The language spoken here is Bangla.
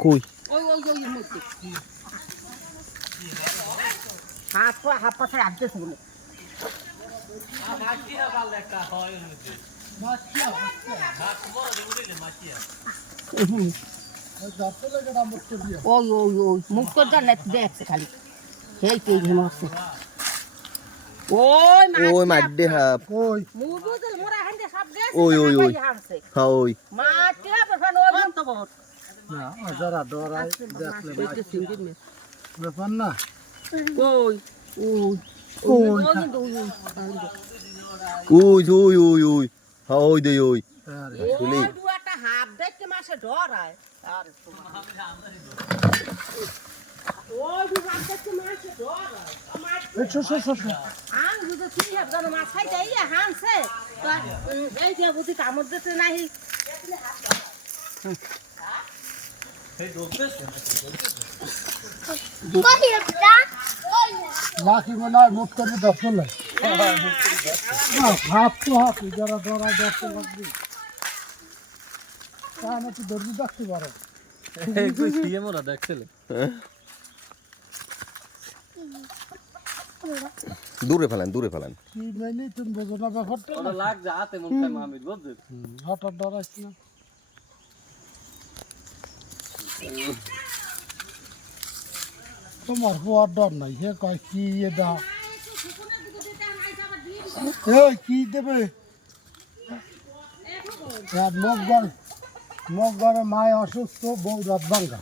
কই হাত পাশে আনতেছে বলে মুক্তটা দেখছে খালি সেই পেয়ে মারছে ওই মাড্ডে হাফ ওই মুজুদল মোরা হান্ডে সব গেছে ওই হ্যাঁ ওই মাটি আপন ওই তো বহুত না যারা ডরাই দেখলে ব্যাপার না ওই ওই হ্যাঁ ওই দে ওই ওই দুয়াটা হাফ দেখতে মাসে ডরায় আর ওই দুয়াটা দেখতে মাসে ডরায় আং যদি কি হবে না মাছাই দেই হানছে তো এই যে বুঝি কামড় দিতে নাই লাখি মনে হয় মুখ করবি দর্শন লাগে হাত তো হাত যারা ডরা দর্শন লাগবে তাহলে তো দর্জি দেখতে পারো দূরে ফেলেন কি জানি তুমি বোঝো না ব্যাপারটা হঠাৎ ডরাইস না তোমার হওয়ার ডর নাই হে কয় কি দা কি দেবে মগ ঘরে মায় অসুস্থ বউ রাত ভাঙ্গা